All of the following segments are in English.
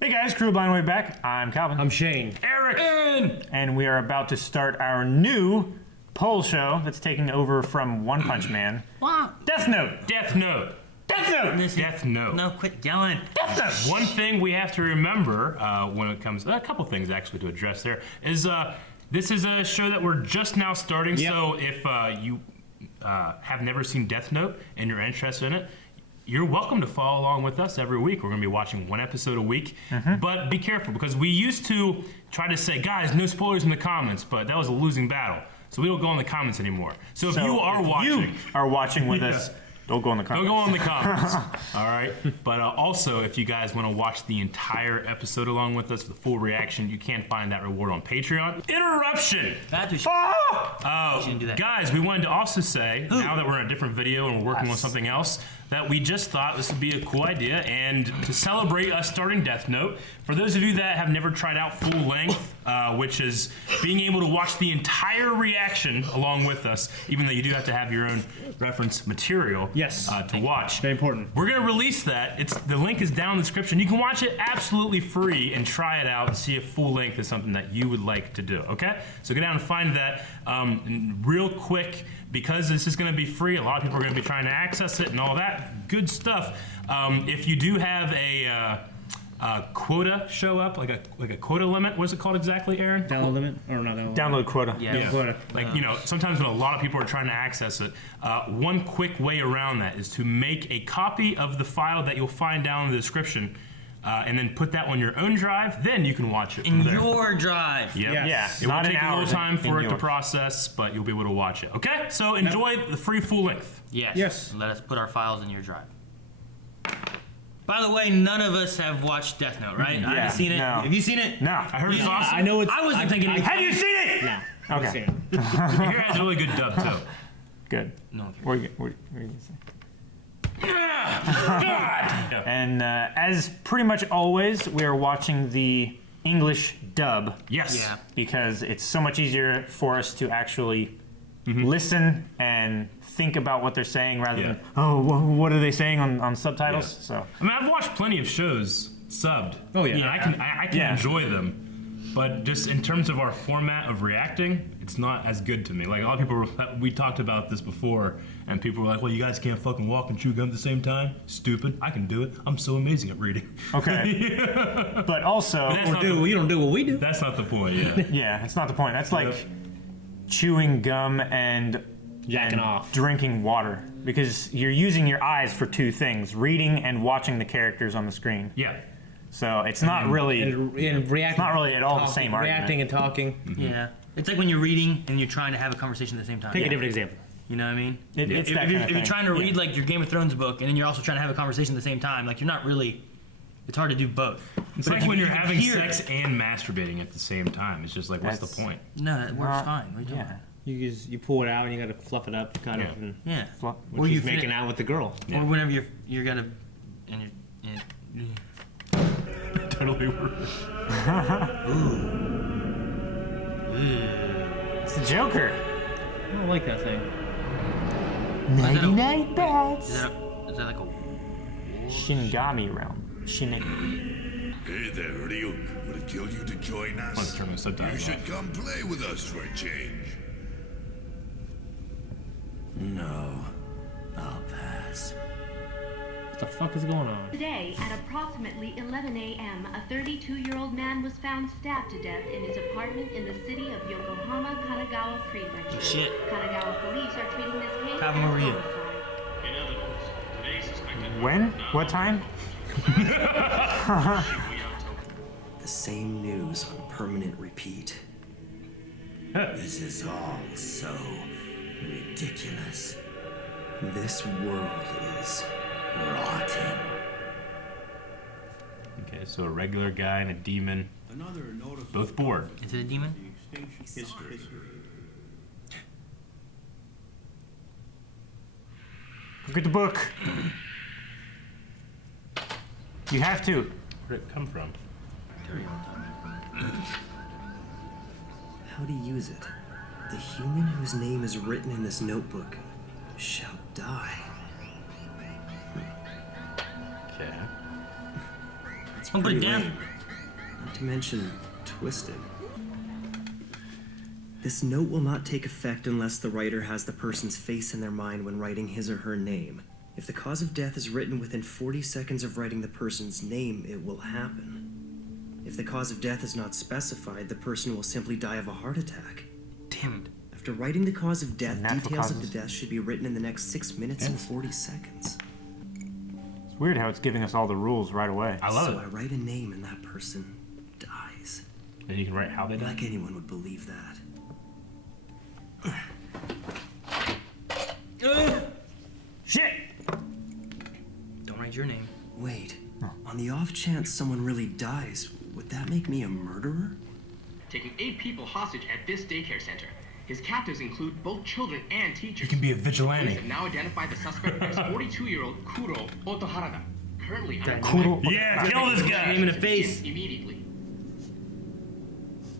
Hey guys, Crew Blind Way back. I'm Calvin. I'm Shane. Eric! And we are about to start our new poll show that's taking over from One Punch Man. Wow. Death Note! Death Note. Death Note! Death Note. No, quit yelling. Death Note! One thing we have to remember when it comes, a couple things actually to address there, is this is a show that we're just now starting, so if you have never seen Death Note and you're interested in it, you're welcome to follow along with us every week. We're going to be watching one episode a week, but be careful because we used to try to say, guys, no spoilers in the comments, but that was a losing battle. So we don't go in the comments anymore. So if you are watching with us, don't go in the comments. Don't go in the comments. All right. But also, if you guys want to watch the entire episode along with us, the full reaction, you can find that reward on Patreon. Interruption. That's what you shouldn't do that. Guys, we wanted to also say, now that we're in a different video and we're working on something else, that we just thought this would be a cool idea, and to celebrate us starting Death Note, for those of you that have never tried out full length, which is being able to watch the entire reaction along with us, even though you do have to have your own reference material to watch. Very important. We're going to release that. The link is down in the description. You can watch it absolutely free and try it out and see if full length is something that you would like to do, okay? So go down and find that real quick. Because this is going to be free, a lot of people are going to be trying to access it and all that good stuff. If you do have a quota show up, like a quota limit, what is it called exactly, Aaron? Download limit? Or not download? Download quota. Yeah. Quota. Like, you know, sometimes when a lot of people are trying to access it, one quick way around that is to make a copy of the file that you'll find down in the description, and then put that on your own drive, then you can watch it In from there. your drive. Yep. Yeah. It will take a little time for it to process, but you'll be able to watch it. Okay? So enjoy the free full length. Yes. Yes. Let us put our files in your drive. By the way, none of us have watched Death Note, right? I haven't seen it. no. Have you seen it? No. I heard it's awesome. I know it's... I wasn't thinking... Have you seen it? No. Okay. Your hair has a really good dub, too. Good. No. What are you going to say? God! And as pretty much always, we are watching the English dub. Yes. Yeah. Because it's so much easier for us to actually listen and think about what they're saying rather than, oh, what are they saying on subtitles? Yeah. So I mean, I've watched plenty of shows subbed. Oh, yeah. You know, I can enjoy them. But just in terms of our format of reacting, it's not as good to me. Like, a lot of people, we talked about this before, and people were like, well, you guys can't fucking walk and chew gum at the same time? Stupid. I can do it. I'm so amazing at reading. Okay. But also, You don't do what we do. That's not the point, yeah. yeah, it's not the point. That's like chewing gum and Jacking off. drinking water, because you're using your eyes for two things: reading and watching the characters on the screen. Yeah. So it's not really, And reacting. it's not really at all the same argument. Reacting and talking. Yeah. It's like when you're reading and you're trying to have a conversation at the same time. Take a different example. You know what I mean? It's if, that if, kind you're, of if you're thing. trying to read like your Game of Thrones book and then you're also trying to have a conversation at the same time, like you're not really, it's hard to do both. It's like when you're having sex and masturbating at the same time. It's just like, what's the point? No, that works fine. What are you doing? You pull it out and you gotta fluff it up, kind of. And Yeah. when she's making out with the girl. Or whenever you're gonna, and you're Totally works. It's the Joker. I don't like that thing. 99 bats. Is that like a... Shinigami realm. Hey there, Ryuk. Would it kill you to join us? Let's turn the subtitles You off. should come play with us for a change. No, I'll pass. What the fuck is going on? Today, at approximately 11 a.m., a 32-year-old man was found stabbed to death in his apartment in the city of Yokohama, Kanagawa Prefecture. Shit. Kanagawa police are treating this case Calvin, where were you? homicide. When? What time? The same news on permanent repeat. This is all so ridiculous. This world is rotten. Okay, so a regular guy and a demon, both bored. Is it a demon? Look at the book. You have to. Where'd it come from? How to use it. The human whose name is written in this notebook shall die. Okay. It's It's Oh, but pretty damn. lame. Not to mention twisted. This note will not take effect unless the writer has the person's face in their mind when writing his or her name. If the cause of death is written within 40 seconds of writing the person's name, it will happen. If the cause of death is not specified, the person will simply die of a heart attack. Damn it. After writing the cause of death, Natural details of causes. the death should be written in the next 6 minutes and 40 seconds. It's weird how it's giving us all the rules right away. I love So it. I write a name and that person dies. And you can write how they die. Like anyone would believe that. Shit! Don't write your name. Wait, on the off chance someone really dies, would that make me a murderer? Taking 8 people hostage at this daycare center. His captives include both children and teachers. You can be a Police vigilante. have now identified the suspect as 42-year-old Kuro Otoharada. Currently under Kuro. Yeah, kill this guy. Name in the face. immediately.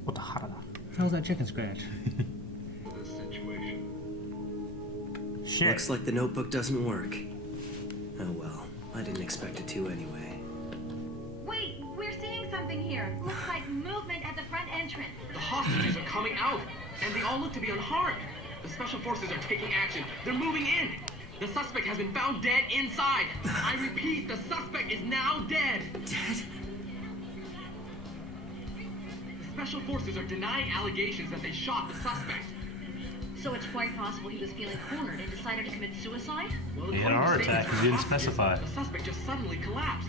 What the harada? How's that chicken scratch? This situation. Shit. Looks like the notebook doesn't work. Oh well, I didn't expect it to anyway. Wait, we're seeing something here. Looks like movement at the front entrance. The hostages are coming out, and they all look to be unharmed. The special forces are taking action. They're moving in. The suspect has been found dead inside. I repeat, the suspect is now dead. Dead? The special forces are denying allegations that they shot the suspect. So it's quite possible he was feeling cornered and decided to commit suicide? Well, He had a according to heart attack, statements from he didn't hostages, specify. The suspect just suddenly collapsed.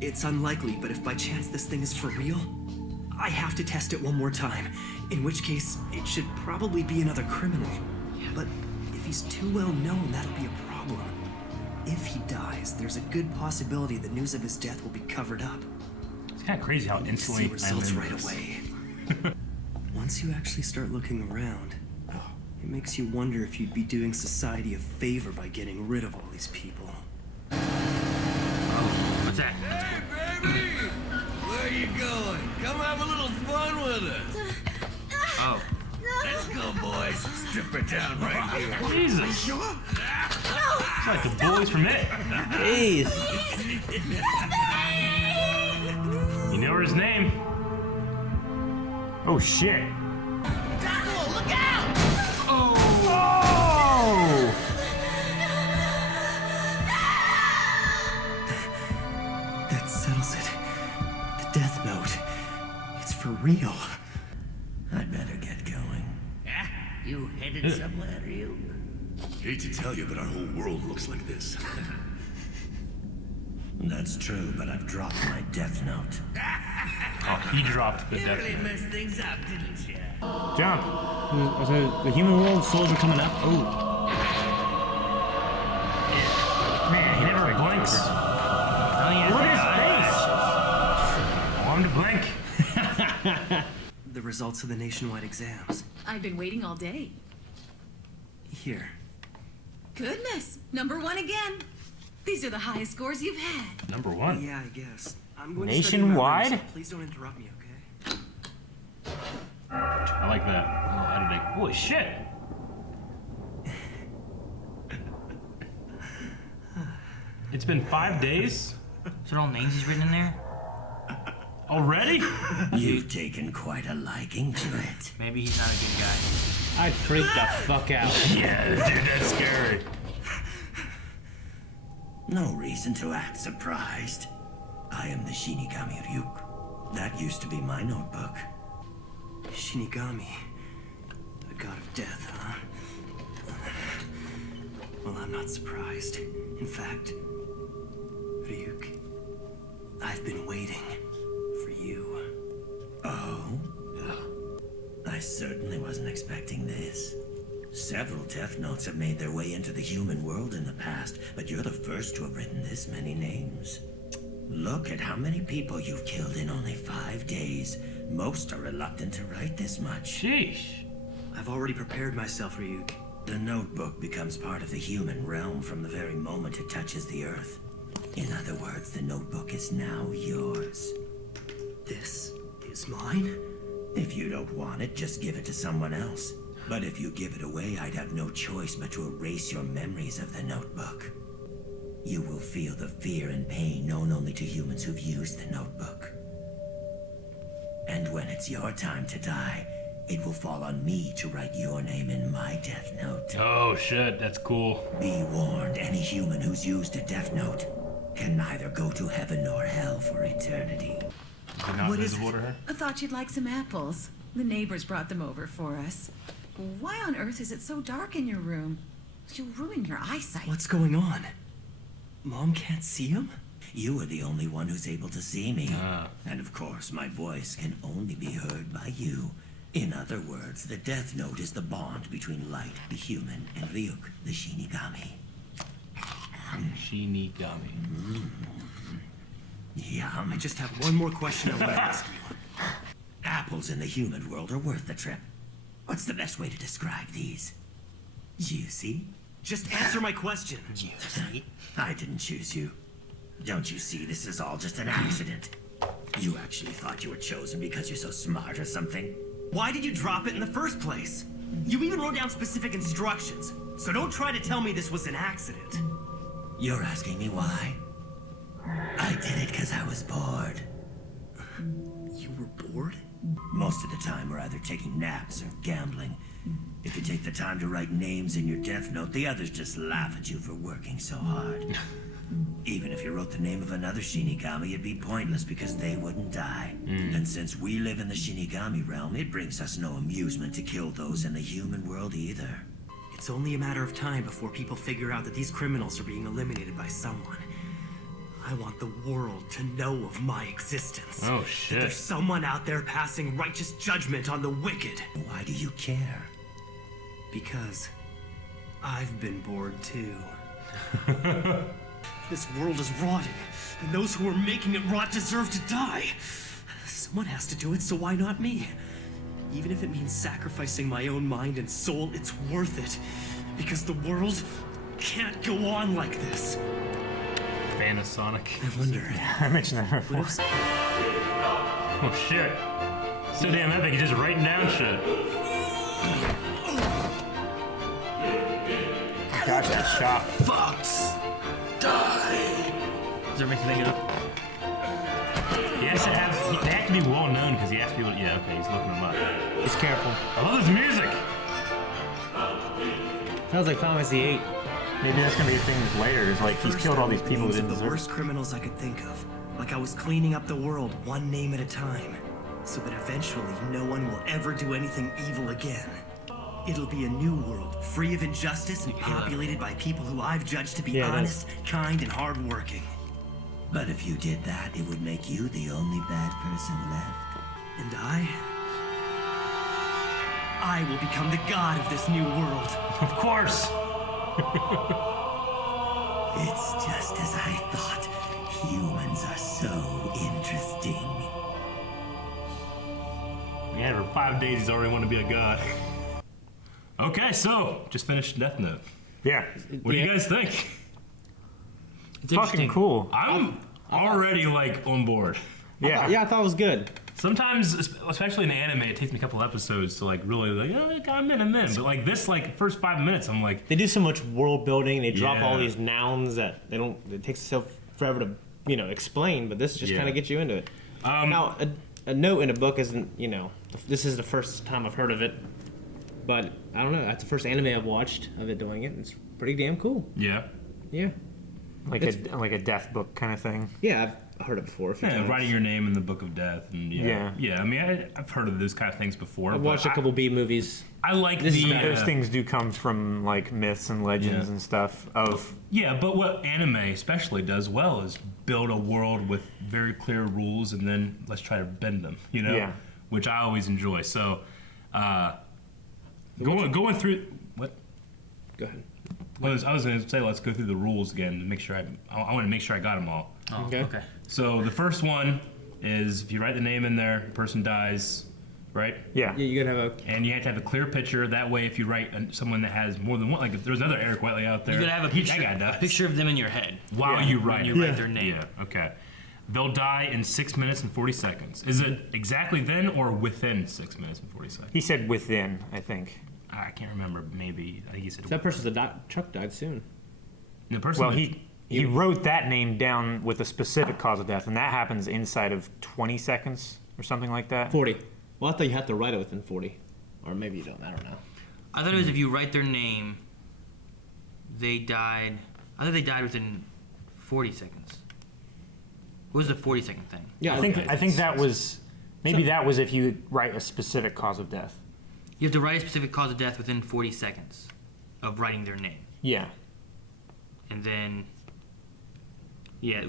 It's unlikely, but if by chance this thing is for real, I have to test it one more time. In which case, it should probably be another criminal. But if he's too well known, that'll be a problem. If he dies, there's a good possibility the news of his death will be covered up. It's kind of crazy how See instantly results I'm in right this. away. Once you actually start looking around, it makes you wonder if you'd be doing society a favor by getting rid of all these people. What's that? Baby! Where you going? Come have a little fun with us. Oh. Let's go, boys. Stripper town right here. Jesus. Sure? It's like the bullies from it. Jeez. You know his name. Oh shit. Look out! Oh! That settles it. The death note. It's for real. I'd better get going. You headed somewhere, Ryuk? Hate to tell you, but our whole world looks like this. That's true, but I've dropped my death note. Oh, he dropped the You death. really messed things up, didn't you? Jump. So the human world souls are coming up. Oh. Man, he never blinks. Oh, yeah. Look at his face. Want him to blink. The results of the nationwide exams. I've been waiting all day. Here. Goodness, #1 again. These are the highest scores you've had. Number one. Yeah, I guess. I'm going to study my Nationwide? room, so please don't interrupt me, okay? I like that. A little editing. Holy shit. It's been 5 days So all names he's written in there? already? You've taken quite a liking to it. Maybe he's not a good guy. I'd freak the fuck out. Yeah, dude, that's scary. No reason to act surprised. I am the Shinigami Ryuk. That used to be my notebook. Shinigami. The god of death, huh? Well, I'm not surprised. In fact, Ryuk, I've been waiting for you. Oh? I certainly wasn't expecting this. Several death notes have made their way into the human world in the past, but you're the first to have written this many names. Look at how many people you've killed in only 5 days. Most are reluctant to write this much. Sheesh. I've already prepared myself, Ryuk. The notebook becomes part of the human realm from the very moment it touches the earth. In other words, the notebook is now yours. This is mine? If you don't want it, just give it to someone else. But if you give it away, I'd have no choice but to erase your memories of the notebook. you will feel the fear and pain known only to humans who've used the notebook. And when it's your time to die, it will fall on me to write your name in my death note. Oh shit, that's cool. Be warned, any human who's used a death note can neither go to heaven nor hell for eternity. Is it not What is visible it? to her? I thought you'd like some apples. The neighbors brought them over for us. Why on earth is it so dark in your room? You'll ruin your eyesight. What's going on? Mom can't see him? You are the only one who's able to see me. And of course, my voice can only be heard by you. In other words, the Death Note is the bond between Light, the human, and Ryuk, the Shinigami. Shinigami. Yum. I just have one more question I want to ask you. Apples in the human world are worth the trip. What's the best way to describe these? Juicy? Just answer my question. Juicy? I didn't choose you. Don't you see this is all just an accident? You actually thought you were chosen because you're so smart or something? Why did you drop it in the first place? You even wrote down specific instructions, so don't try to tell me this was an accident. You're asking me why? I did it because I was bored. You were bored? Most of the time we're either taking naps or gambling. If you take the time to write names in your death note, the others just laugh at you for working so hard. Even if you wrote the name of another Shinigami, it'd be pointless because they wouldn't die. And since we live in the Shinigami realm, it brings us no amusement to kill those in the human world either. It's only a matter of time before people figure out that these criminals are being eliminated by someone. I want the world to know of my existence. Oh That shit. there's someone out there passing righteous judgment on the wicked. Why do you care? Because I've been bored too. This world is rotting, and those who are making it rot deserve to die. Someone has to do it, so why not me? Even if it means sacrificing my own mind and soul, it's worth it. Because the world can't go on like this. Fan of Sonic. I wonder. I mentioned that before. What if Oh shit. So damn epic, he's just writing down shit. Gosh, that shot. Fox, die. Does that make you think it up? He has to have, they have to be well known because he has to be able to, yeah, okay, he's looking them up. He's careful. I love his music. Sounds like Final Fantasy 8. Maybe that's gonna be things later. Is like he's killed all these people who names didn't of the deserve. worst criminals I could think of. Like I was cleaning up the world one name at a time. So that eventually no one will ever do anything evil again. It'll be a new world, free of injustice and populated by people who I've judged to be Yeah, it honest, kind, and hardworking. But if you did that, it would make you the only bad person left. And I will become the god of this new world. Of course. It's just as I thought. Humans are so interesting. Yeah, for 5 days he's already wanted to be a god. Okay, so just finished Death Note. Yeah, What do you guys think? It's fucking cool. I'm already like on board. Yeah, Yeah, I thought it was good. Sometimes, especially in anime, it takes me a couple episodes to like really like, oh, I'm in. But like this, like first 5 minutes, I'm like, They do so much world building. They drop Yeah. all these nouns that they don't. It takes so forever to explain. But this just Yeah. kind of gets you into it. Now, a note in a book isn't this is the first time I've heard of it. But I don't know. That's the first anime I've watched of it doing it. It's pretty damn cool. yeah, Yeah. like a death book kind of thing. Yeah, I've heard it before. A few times. writing your name in the Book of Death, and yeah. I mean, I've heard of those kind of things before. I've but watched a couple B movies. I like This is the better. Those things do come from like myths and legends Yeah. and stuff of. Yeah, but what anime especially does well is build a world with very clear rules, and then let's try to bend them. Yeah. Which I always enjoy. So, going through what. Go ahead. I was going to say, let's go through the rules again to make sure I want to make sure I got them all. Oh, Okay. okay. So the first one is if you write the name in there, the person dies, right? Yeah. Yeah, you gotta have a. And you have to have a clear picture. That way, if you write someone that has more than one, like if there's another Eric Whiteley out there, You gotta have a that guy picture, dies. a picture of them in your head while you write when you write their name. Yeah. Okay. They'll die in 6 minutes and 40 seconds. Is it exactly then or within 6 minutes and 40 seconds? He said within, I think. I can't remember. Maybe I think he said. That person's Chuck died soon. The person. Well, that- he wrote that name down with a specific cause of death, and that happens inside of 20 seconds or something like that. 40. Well, I thought you had to write it within 40. Or maybe you don't. I don't know. I thought it was if you write their name, they died. I thought they died within 40 seconds. What was the 40-second thing? Yeah, I think that was that was if you write a specific cause of death. You have to write a specific cause of death within 40 seconds of writing their name. Yeah. And then, yeah,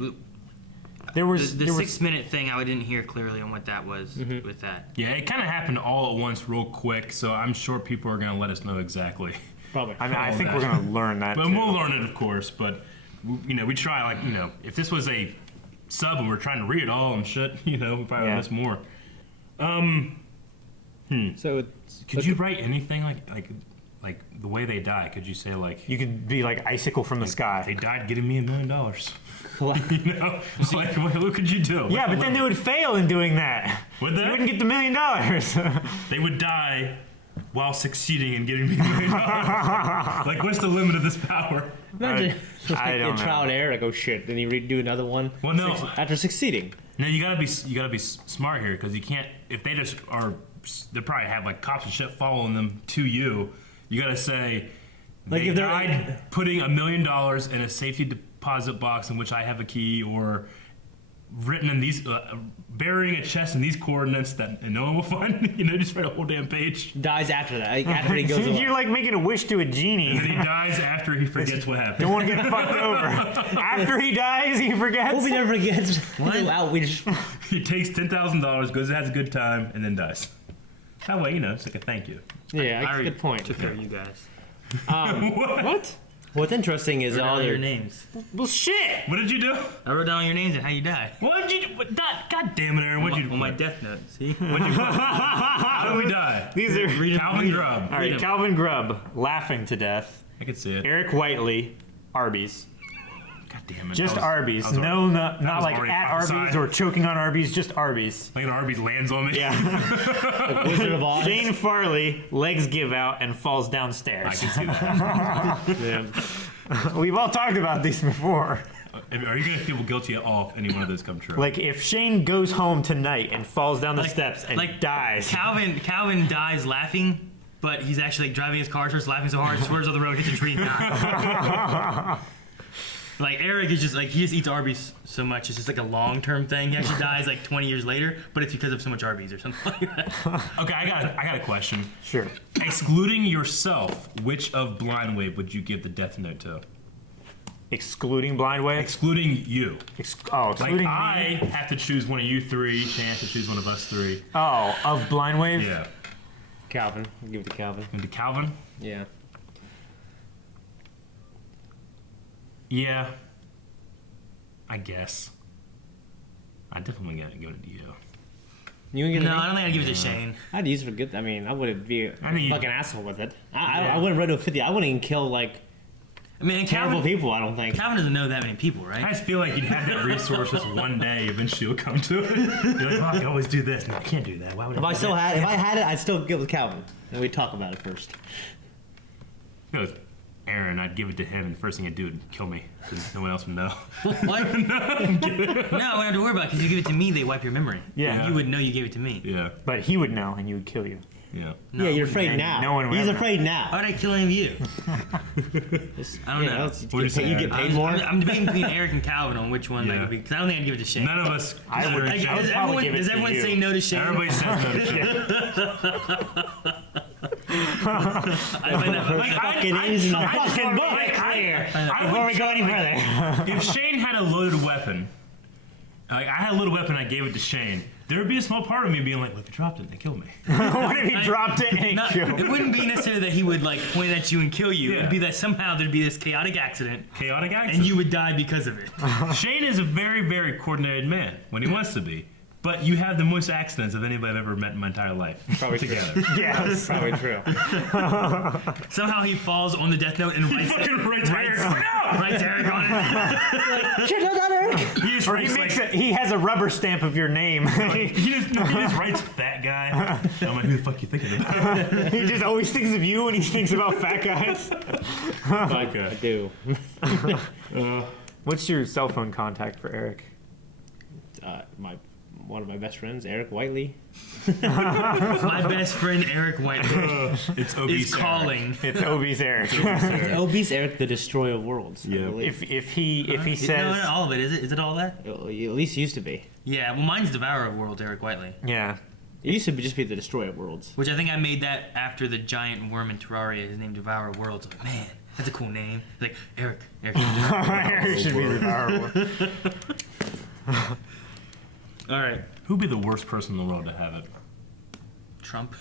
There was the 6-minute thing. I didn't hear clearly on what that was with that. Yeah, it kind of happened all at once, real quick. So I'm sure people are gonna let us know exactly. Probably. I mean, I think we're gonna learn that. But too. we'll learn it, of course. But we try, like, if this was a sub and we're trying to read it all and shit, we probably would miss more. So could you write anything like the way they die? Could you say, like, You could be like icicle from the sky. they died getting me $1 million? Like, what could you do? Yeah, but then they would fail in doing that. Would they? You wouldn't get the $1 million. They would die while succeeding and getting me $1 million. Like, what's the limit of this power? imagine I don't in trial know. and error, like, oh shit, then you redo another one. Well, no. After succeeding. No, you gotta be smart here, because you can't. If they just are, they probably have like cops and shit following them to you. You gotta say, Like, they if they're- died putting $1 million in a safety deposit box in which I have a key, or written in these, burying a chest in these coordinates that no one will find. Just write a whole damn page. Dies after that. Like, after he goes away. You're like making a wish to a genie. And then he dies after he forgets what happened. Don't want to get fucked over. After he dies, he forgets. Hope he never forgets. Wow, we just. He takes $10,000, goes, has a good time, and then dies. That way, it's like a thank you. Yeah, I already good point. took care of you guys. What? What's interesting is I wrote all down their your names. Well, shit. What did you do? I wrote down your names and how you die. What did you do? God damn it, Aaron. What did you do? On my death note. See? What'd you put? How did we die? These are Calvin Grubb. all right. Calvin Grubb laughing to death. I could see it. Eric Whiteley, Arby's. God damn it. Just That was- Arby's. that was No, already- not that was like already at Arby's prophesied. or choking on Arby's. Just Arby's. Like an Arby's lands on me. Yeah. Wizard of Oz. Shane Farley legs give out and falls downstairs. I can see that. Yeah. We've all talked about these before. Are you going to feel guilty at all if any one of those come true? Like if Shane goes home tonight and falls down the Like- steps and like dies. Calvin dies laughing, but he's actually like driving his car, starts laughing so hard, swerves on the road, hits a tree, and dies. Like Eric is just like he just eats Arby's so much, it's just like a long-term thing. He actually dies like 20 years later, but it's because of so much Arby's or something like that. Okay, I got a question. Sure. Excluding yourself, which of Blind Wave would you give the death note to? Excluding Blind Wave? Excluding you. Like, Excluding I me? have to choose one of you three. Shane has to choose one of us three. Oh, of Blind Wave? Yeah. Calvin. I'll give it to Calvin. And to Calvin? Yeah. Yeah. I guess. I definitely gotta give it to you. You ain't No, gonna. I don't think I'd give it to Shane. I'd use it for good. I mean, I wouldn't be a mean, fucking asshole with it. Yeah. I wouldn't run to a 50. I wouldn't even kill like I mean, terrible people. I don't think. Calvin doesn't know that many people, right? I just feel like you'd have that resource just one day. Eventually, you'll come to it. You're like, oh, I can always do this. No, I can't do that. Why would If I do still that? had, if I had it, I'd still give it to Calvin, and we'd talk about it first. He goes, Aaron, I'd give it to him, and the first thing he'd do would kill me, because no one else would know. What? No, I wouldn't have to worry about it because you give it to me, they wipe your memory. Yeah. You would know you gave it to me. Yeah, But he would know and you would kill you. yeah. No, yeah, you're I afraid and now. no one would He's ever afraid Why now. would I kill any of you? I don't know. You get paid more. I'm debating between Eric and Calvin on which one Yeah. that would be. Because I don't think I'd give it to Shane. None of us. I would- Like, I would does probably give it does to everyone you. say no to Shane? Everybody says no to shit. I might not. Like, Fucking names in the fucking book. Before we go any further. If Shane had a loaded weapon, like I had a loaded weapon, I gave it to Shane. There would be a small part of me being like, "What if he dropped it? They killed me." What if he dropped it and Not, killed it wouldn't be necessarily that he would like point at you and kill you. Yeah. It'd be that somehow there'd be this chaotic accident Chaotic accident. and you would die because of it. Shane is a very, very coordinated man when he wants to be. But you have the most accidents of anybody I've ever met in my entire life. Probably together. Yes. Probably true. Somehow he falls on the death note and writes Fucking right Eric. writes Eric on it. Shit, not that Eric. He just Or he writes makes like, it, he has a rubber stamp of your name. he just writes fat guy. I'm like, who the fuck you thinking about? He just always thinks of you when he thinks about fat guys. I do. What's your cell phone contact for Eric? One of my best friends, Eric Whiteley. My best friend Eric Whiteley It's obese is calling. It's obese Eric. Obese Eric, the destroyer of worlds. Yeah. if he says No, not all of it. Is it? Is it all that? At least used to be. Yeah. Well, mine's Devourer of Worlds, Eric Whiteley. yeah. It used to just be the destroyer of worlds. Which I think I made that after the giant worm in Terraria is named Devourer of Worlds. I'm like, man, that's a cool name. Like Eric. Eric should be the power. All right. Who'd be the worst person in the world to have it? Trump,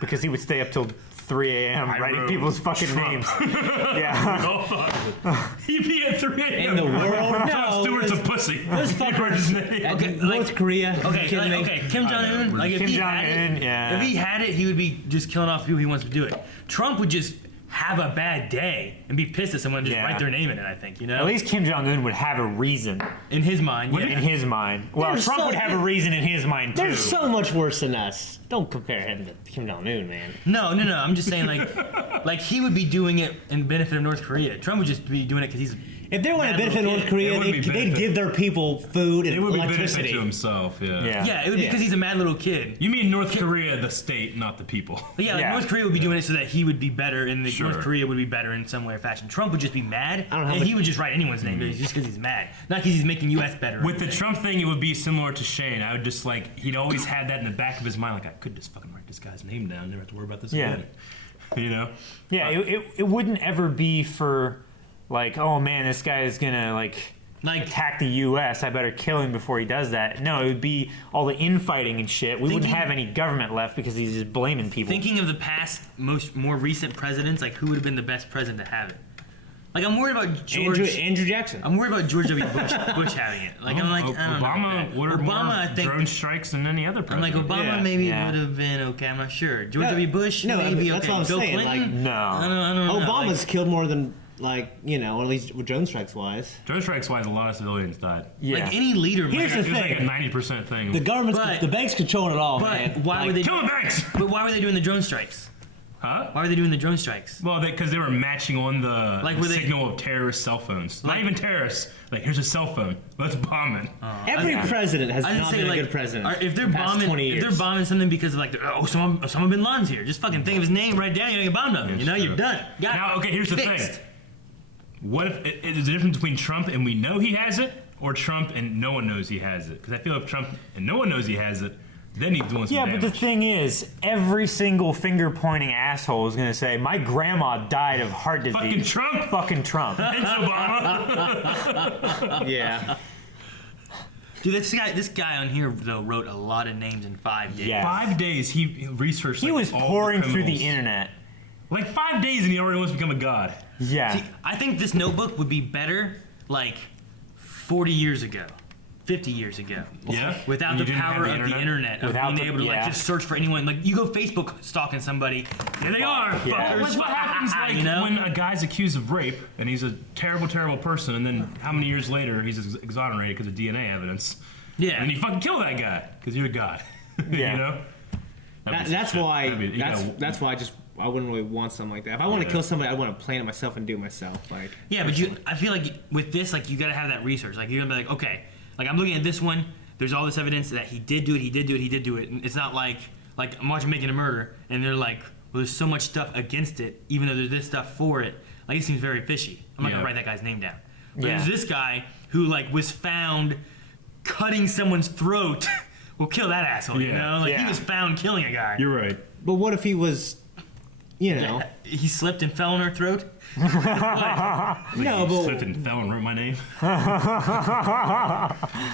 because he would stay up till 3 a.m. writing wrote people's fucking Trump. names. Yeah. He'd be at 3 a.m. In the world? Jon Stewart's a pussy. There's fuckers. Okay, North Korea. Okay, Kim Jong Un. Like if Kim he had Jong-un, it, yeah. if he had it, he would be just killing off people he wants to do it. Trump would just have a bad day and be pissed at someone and just Yeah. write their name in it. I think At least Kim Jong-un would have a reason in his mind. Yeah. in his mind. Well, There's Trump so- would have a reason in his mind too. There's so much worse than us. Don't compare him to Kim Jong Un, man. No. I'm just saying, like he would be doing it in benefit of North Korea. Trump would just be doing it because he's. If they want to Bad benefit little North kid. Korea, It would be they'd benefit. give their people food and It would be benefit electricity. to himself, yeah. Yeah. It would be Yeah. because he's a mad little kid. You mean North Korea, the state, not the people. But yeah, like Yeah. North Korea would be doing it so that he would be better, and the Sure. North Korea would be better in some way or fashion. Trump would just be mad, I don't know how and much- he would just write anyone's name just because he's mad, not because he's making U.S. better. or With the anything. Trump thing, it would be similar to Shane. I would just he'd always had that in the back of his mind, like, I could just fucking write this guy's name down, never have to worry about this Yeah. again. You know? Yeah, it wouldn't ever be for, like, oh man, this guy is gonna like attack the U.S. I better kill him before he does that. No, it would be all the infighting and shit. We wouldn't Thinking- have any government left because he's just blaming people. Thinking of the past, more recent presidents, like who would have been the best president to have it? Like I'm worried about George. Andrew Jackson. I'm worried about George W. Bush having it. Like I'm like, I don't know Obama about that. would have Obama, more I think. drone strikes than any other I'm like president. Obama Yeah. maybe Yeah. would have been okay. I'm not sure. George No, W. Bush no, maybe that's okay. what I'm Bill saying, Clinton. like, no. I don't know. Obama's Like, killed more than at least with drone strikes wise. Drone strikes wise, a lot of civilians died. Yeah. like any leader. Here's might- the It was thing. like a 90% thing. The government's, But- the banks controlling it all, but man. why would they? Kill the banks! But why were they doing the drone strikes? Huh? Why were they doing the drone strikes? Well, because they were matching on the, Like, the were they- signal of terrorist cell phones. Not even terrorists. Like, here's a cell phone. Let's bomb it. Every president has I didn't not say been like a good president. If they're the past bombing, 20 if they're years. bombing something because of like, Osama bin Laden's here, just fucking think of his name, write down, you don't get bombed on him. You know, That's you're true. done. Got Now, it. okay, here's the Fixed. thing. What if is the difference between Trump and we know he has it, or Trump and no one knows he has it? Because I feel if Trump and no one knows he has it, then he's doing some Yeah, but damage. the thing is, every single finger pointing asshole is gonna say, my grandma died of heart disease. Fucking Trump. Fucking Trump. Thanks, Obama. Yeah. Dude, this guy on here though wrote a lot of names in 5 days. Yeah. 5 days he researched. He like, was all pouring through criminals. the internet. Like 5 days, and he already wants to become a god. Yeah. See, I think this notebook would be better like 40 years ago, 50 years ago. Yeah. Without When the you didn't power have of the internet, of Without being the- able to like yeah. just search for anyone. Like you go Facebook stalking somebody, there they are. Yeah. Fuckers. What happens like You know? when a guy's accused of rape and he's a terrible, terrible person, and then how many years later he's exonerated because of DNA evidence? Yeah. And you fucking kill that guy because you're a god. Yeah. You know. That's why. That'd be- you gotta- That's why I wouldn't really want something like that. If I want to Yeah. kill somebody, I want to plan it myself and do it myself. Like. Yeah, but I feel like with this, like you gotta have that research. Like you're gonna be like, okay, like I'm looking at this one. There's all this evidence that he did do it. He did do it. He did do it. And it's not like I'm watching Making a Murder, and they're like, well, there's so much stuff against it, even though there's this stuff for it. Like it seems very fishy. I'm not Yeah. gonna write that guy's name down. But Yeah. there's this guy who like was found cutting someone's throat. Well, kill that asshole. You Yeah. know, like he Yeah. was found killing a guy. You're right. But what if he was, He slipped and fell in her throat. No, You but slipped and fell and wrote my name.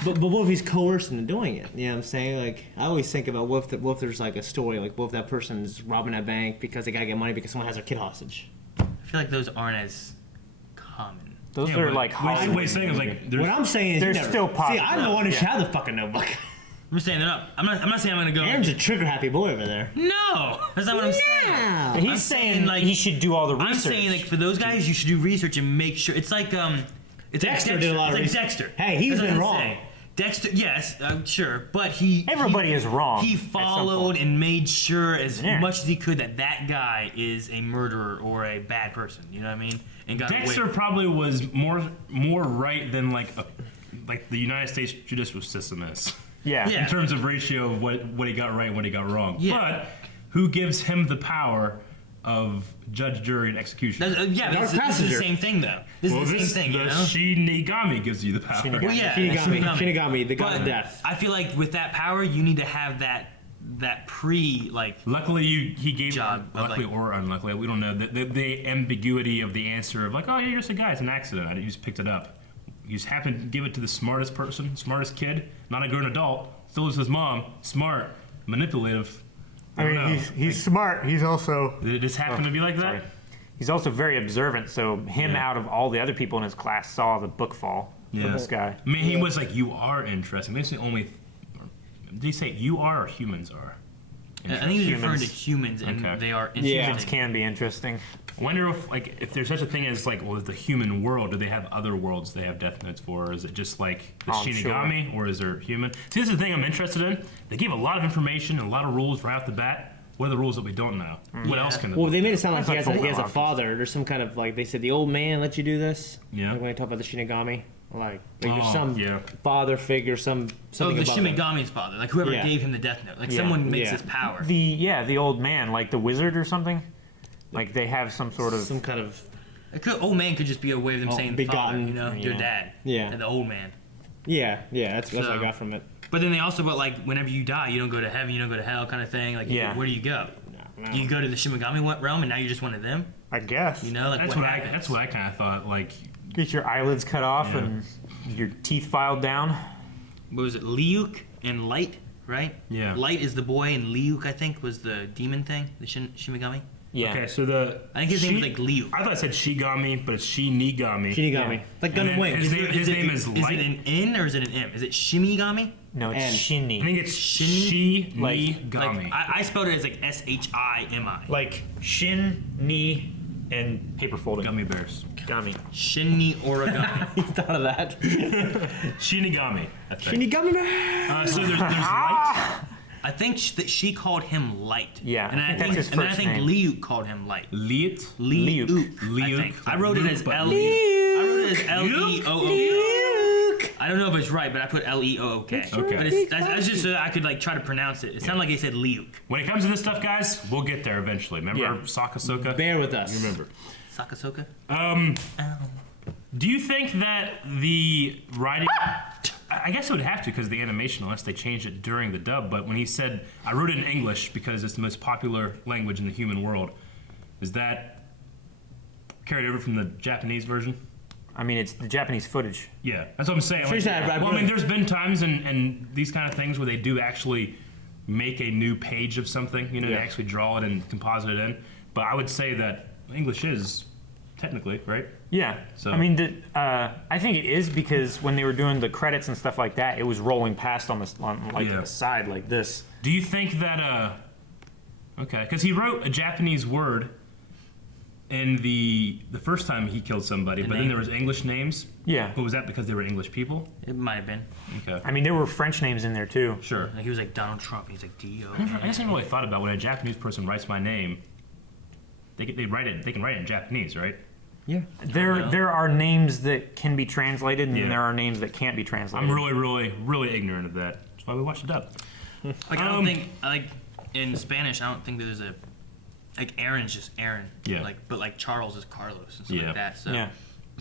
But what if he's coerced into doing it? You know what I'm saying? Like, I always think about what if there's like a story, like what if that person's robbing that bank because they gotta get money because someone has their kid hostage. I feel like those aren't as common. Those Yeah, are but like what Hollywood. he's saying is like there's What I'm saying is, They're you never, still See, possible. I'm the one who should Yeah. have the fucking notebook. I'm just saying they're not. I'm not saying I'm gonna go. Aaron's a trigger happy boy over there. No, that's not what I'm saying. Yeah. He's I'm saying saying, like like- he should do all the research. I'm saying like for those guys, you should do research and make sure. It's like Dexter did a lot of it's like research. Dexter. Hey, he's That's what been I'm wrong. saying. Dexter, yes, sure, but he Everybody is wrong He at some followed point. and made sure as Yeah. much as he could that guy is a murderer or a bad person. You know what I mean? And got Dexter away. probably was more right than like the United States judicial system is. Yeah. Yeah. In terms of ratio of what he got right and what he got wrong. Yeah. But who gives him the power of judge, jury, and execution? This is the same thing though. This is the same thing, the you know? Shinigami gives you the power. Shinigami. Well, yeah, Shinigami, the god But of death. I feel like with that power, you need to have that Luckily, he gave job of, luckily or unluckily, we don't know the ambiguity of the answer of like, oh, you're just a guy. It's an accident. I just picked it up. You just happened to give it to the smartest person, smartest kid, not a grown adult. Still is his mom. Smart, manipulative. I mean, he's smart. He's also. Did it just happen to be like that? Sorry. He's also very observant. So him out of all the other people in his class saw the book fall from the sky. I mean, he was like, "You are interesting." Maybe it's the only. Did he say you are or humans are? I think he's referring to humans, and Okay. they are Humans interesting. can be interesting. I wonder if there's such a thing as like, well, the human world. Do they have other worlds they have death notes for, or is it just like the I'm Shinigami, or is there human? See, this is the thing I'm interested in. They gave a lot of information and a lot of rules right off the bat. What are the rules that we don't know? What else can? Well, they made it sound like That's he like has a full father. There's some kind of like they said the old man let you do this. Yeah. Like when they talk about the Shinigami, like there's Oh, some yeah. father figure, something So the above him. Shimigami's father, like whoever Yeah. gave him the death note, like Yeah. someone makes Yeah. this power. The old man, like the wizard or something. Like they have some sort of. Some kind of Old man could just be a way of them saying begotten, father, you know, your dad. Yeah. And the old man. yeah. That's what I So- got from it. But then they also put like whenever you die, you don't go to heaven, you don't go to hell, kind of thing. Like, Yeah. where do you go? No. Do you go to the Shimigami realm, and now you're just one of them? I guess. You know, like That's what what I. happens? That's what I kind of thought. Like, Get your eyelids cut off Yeah. and your teeth filed down. What was it? Ryuk and Light, right? Yeah. Light is the boy, and Ryuk I think was the demon thing, the Shimigami. Yeah. okay, so the. I think his name was like Ryuk. I thought it said Shigami, but it's Shinigami. Shinigami, like Gun And and Wing. his name is Is Light. it an N or is it an M? Is it Shimigami? No, it's And- Shinny. I think it's Shin- Shinigami. Like I spelled it as like Shimi. like shin, knee, and paper folding. Gummy bears. Gummy. Shinni origami. He thought of that. Shinigami. That's right. Shinigami. So there's Light. I think that she called him Light. Yeah, and I I think think, that's his and then I first think name. Ryuk called him Light. Liet. Ryuk. Ryuk. I think. I wrote it as Ryuk, but L E. I wrote it as L E O O K. Luke. I don't know if it's right, but I put L E O O K. Okay. But it's, that's just so that I could like try to pronounce it. It sounded like they said Ryuk. When it comes to this stuff, guys, we'll get there eventually. Remember Yeah. Sakasoka? Bear with us. Remember. Sakasoka. Do you think that the writing? I guess it would have to because of the animation, unless they changed it during the dub. But when he said, "I wrote it in English because it's the most popular language in the human world," is that carried over from the Japanese version? I mean, it's the Japanese footage. Yeah, that's what I'm saying. Sure, I well, I mean, wrote- there's been times and these kind of things where they do actually make a new page of something. You know, Yeah. they actually draw it and composite it in. But I would say that English is technically right. Yeah. So- I mean, I think it is because when they were doing the credits and stuff like that, it was rolling past on Yeah. the side like this. Do you think that okay, because he wrote a Japanese word in the first time he killed somebody, but then name? there was English names. Yeah. But was that because they were English people? It might have been. Okay. I mean, there were French names in there too. Sure. Like he was like Donald Trump. He's like D O. I guess I never really thought about when a Japanese person writes my name. They write it. They can write it in Japanese, right? Yeah. There are names that can be translated, and Yeah. then there are names that can't be translated. I'm really ignorant of that. That's why we watched it up. Like I don't think like in Spanish. I don't think there's a like Aaron's just Aaron. Yeah. Like but like Charles is Carlos and stuff Yeah. like that. So Yeah.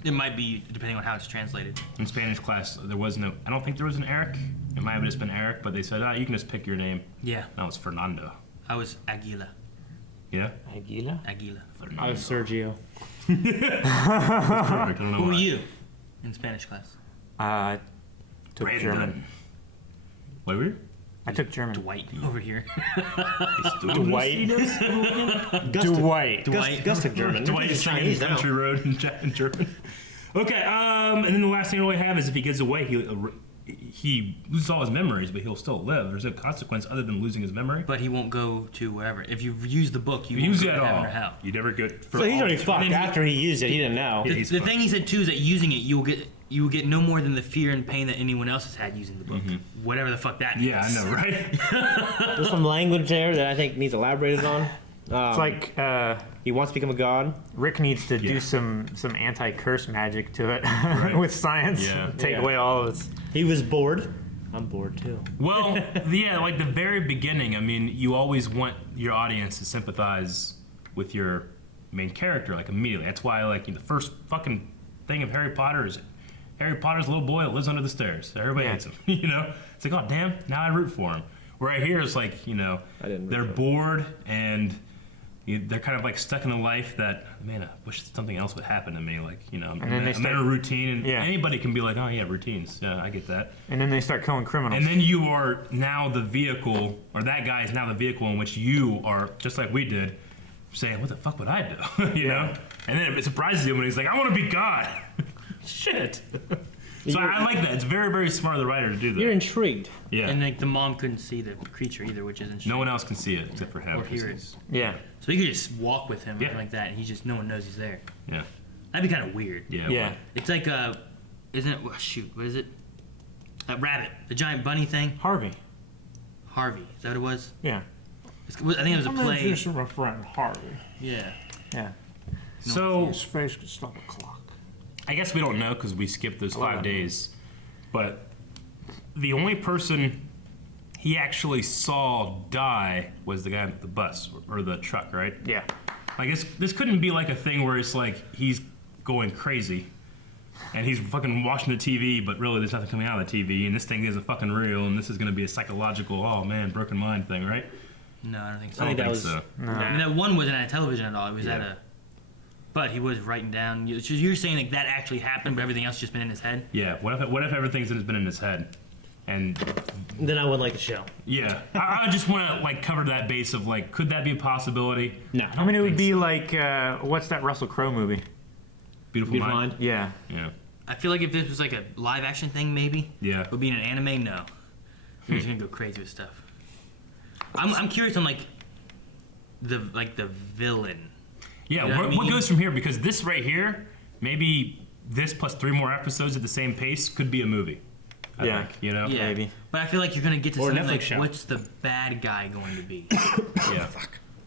it might be depending on how it's translated. In Spanish class, there was no. I don't think there was an Eric. It might have just been Eric, but they said, you can just pick your name. Yeah. That was Fernando. I was Aguila. Yeah. Aguila? Aguila. Fernando. I was Sergio. Perfect. I don't know Who why. were you in Spanish class? Took Brandon. German. What were you? I took German. Dwight over here. Dwight. Dwight. Gus took German. Dwight is singing Chinese now. Country Road in German. Okay, and then the last thing I really have is if he gets away, he loses all his memories, but he'll still live. There's no consequence other than losing his memory. But he won't go to wherever. If you use the book, you You won't use go it to at heaven all. or hell. You never get. So he's already all- fucked. then he- After he used it, he didn't know. Yeah, The he's thing fucked. he said too is that using it, you will get no more than the fear and pain that anyone else has had using the book. Whatever the fuck that means. Yeah, I know, right? There's some language there that I think needs elaborated on. It's like he wants to become a god. Rick needs to do some anti-curse magic to it with science. Yeah. Take away all of its. He was bored. I'm bored too. Well, yeah, like the very beginning, I mean, you always want your audience to sympathize with your main character, like immediately. That's why, like, the first fucking thing of Harry Potter is Harry Potter's a little boy that lives under the stairs. Everybody hates him, you know? It's like, oh, damn, now I root for him. Right here is like, you know, they're bored and they're kind of like stuck in a life that, man, I wish something else would happen to me. Like, you know, I'm in a routine, and anybody can be like, oh yeah, routines. Yeah, I get that. And then they start killing criminals. And then you are now the vehicle, or that guy is now the vehicle in which you are, just like we did, saying, what the fuck would I do? you know? And then it surprises you when he's like, I want to be God. Shit. So I like that. It's very, very smart of the writer to do that. You're intrigued. Yeah. And like the mom couldn't see the creature either, which is interesting. No one else can see it except for him. Or hear it. Yeah. So he could just walk with him or something like that, and he just no one knows he's there. Yeah. That'd be kind of weird. Yeah. Yeah. It's like isn't it? Well, shoot, what is it? That rabbit, the giant bunny thing. Harvey. Harvey. Is that what it was? Yeah. I think it was a play. My friend Harvey. Yeah. Yeah. So his face could stop a clock. I guess we don't know because we skipped those 5 days. But the only person he actually saw die was the guy with the bus or the truck, right? Yeah. I guess this couldn't be like a thing where it's like he's going crazy and he's fucking watching the TV, but really there's nothing coming out of the TV, and this thing isn't fucking real, and this is going to be a psychological, oh man, broken mind thing, right? No, I don't think so. I don't think so. No. I mean, that one wasn't on television at all. It was at a. But he was writing down. You're saying like that actually happened, but everything else just been in his head. Yeah. What if everything's has been in his head, and then I would like the show. Yeah, I just want to like cover that base of like, could that be a possibility? No. I mean, it would be like what's that Russell Crowe movie? Beautiful Mind. Yeah. Yeah. I feel like if this was like a live action thing, maybe. Yeah. But being an anime, no. You're just gonna go crazy with stuff. I'm curious on like the villain. Yeah, You know what goes from here? Because this right here, maybe this plus 3 more episodes at the same pace could be a movie. I think, you know? Yeah. Maybe. But I feel like you're gonna get to Or a something Netflix like, show. what's the bad guy going to be? Yeah.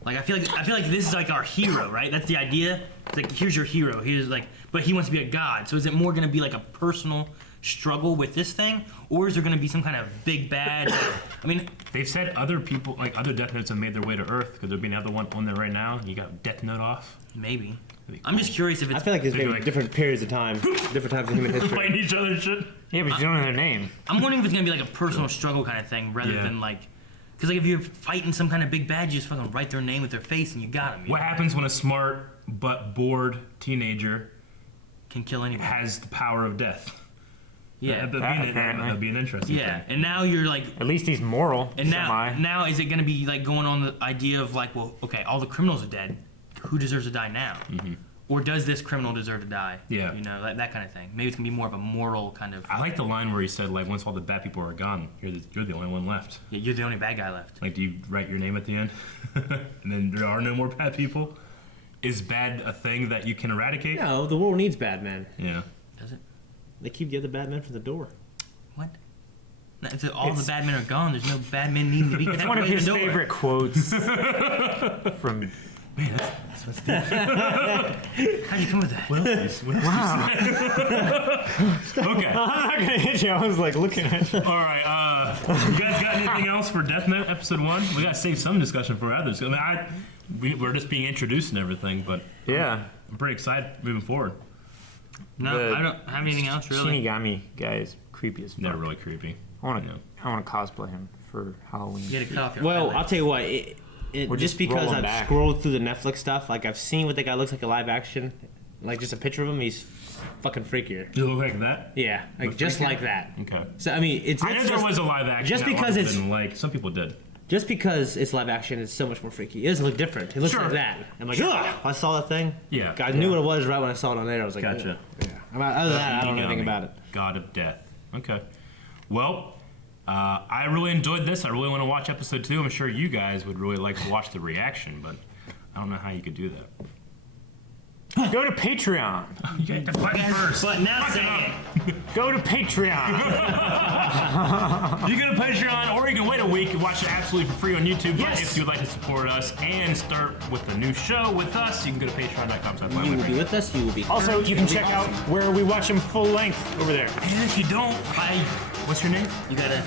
Like I feel like this is like our hero, right? That's the idea. It's like here's your hero. Here's like, but he wants to be a god. So is it more gonna be like a personal struggle with this thing, or is there gonna be some kind of big bad? I mean, They've said other people, like other Death Notes have made their way to Earth. Could there be another one on there right now? You got Death Note off? maybe. That'd be I'm just curious if it's. I feel like there's maybe like- different periods of time, different times in human history. Fighting each other and shit? Yeah, but you don't know their name. I'm wondering if it's gonna be like a personal struggle kind of thing, rather Yeah. than like, because like if you're fighting some kind of big bad, you just fucking write their name with their face and you got them. What happens when a smart but bored teenager Can kill anyone. has the power of death? Yeah. That'd be an interesting Yeah, thing. and now you're like, At least he's moral. and now semi. now is it gonna be like going on the idea of like, well, okay, all the criminals are dead. Who deserves to die now? Or does this criminal deserve to die? Yeah. You know, that kind of thing. Maybe it's gonna be more of a moral kind of. I like the line where he said, like, once all the bad people are gone, you're the only one left. Yeah, you're the only bad guy left. Like, do you write your name at the end? And then there are no more bad people? Is bad a thing that you can eradicate? No, the world needs bad men. Yeah. Does it? They keep the other bad men from the door. What? No, if all the bad men are gone, there's no bad men needing to be. It's one of his favorite quotes from. Man, that's what's deep. How'd you come with that? Wow. Okay. I'm not gonna hit you. I was like looking at you. All right. You guys got anything else for Death Note episode 1? We gotta save some discussion for others. I mean, we're just being introduced and everything, but Yeah. I'm pretty excited moving forward. No, The I don't have anything else really. Shinigami guy is creepy as fuck. Never really creepy. I want No. to cosplay him for Halloween. You gotta cut off your Well, eyelid. I'll tell you what. Or Just just roll because him I've back. scrolled through the Netflix stuff, like I've seen what the guy looks like in live action, like just a picture of him, he's fucking freakier. You look like that? Yeah, like Look just freakier? like that. Okay. So I mean, I know there was a live action. just that because one it's- didn't like some people did. Just because it's live action, it's so much more freaky. It doesn't look different. It looks Sure. like that. I'm like, ugh! I saw that thing. Yeah. I knew what it was right when I saw it on there. I was like, Gotcha. ugh. Yeah. Other than that, I don't know anything about it. God of Death. Okay. Well, I really enjoyed this. I really want to watch episode 2. I'm sure you guys would really like to watch the reaction, but I don't know how you could do that. Go to Patreon. You get the button first. But now say it. Go to Patreon. You go to Patreon, or you can wait a week and watch it absolutely for free on YouTube. Yes. But if you'd like to support us and start with a new show with us, you can go to patreon.com/. You will be with us. You will be. Also, you can check out where we watch them full length over there. And if you don't, what's your name? You gotta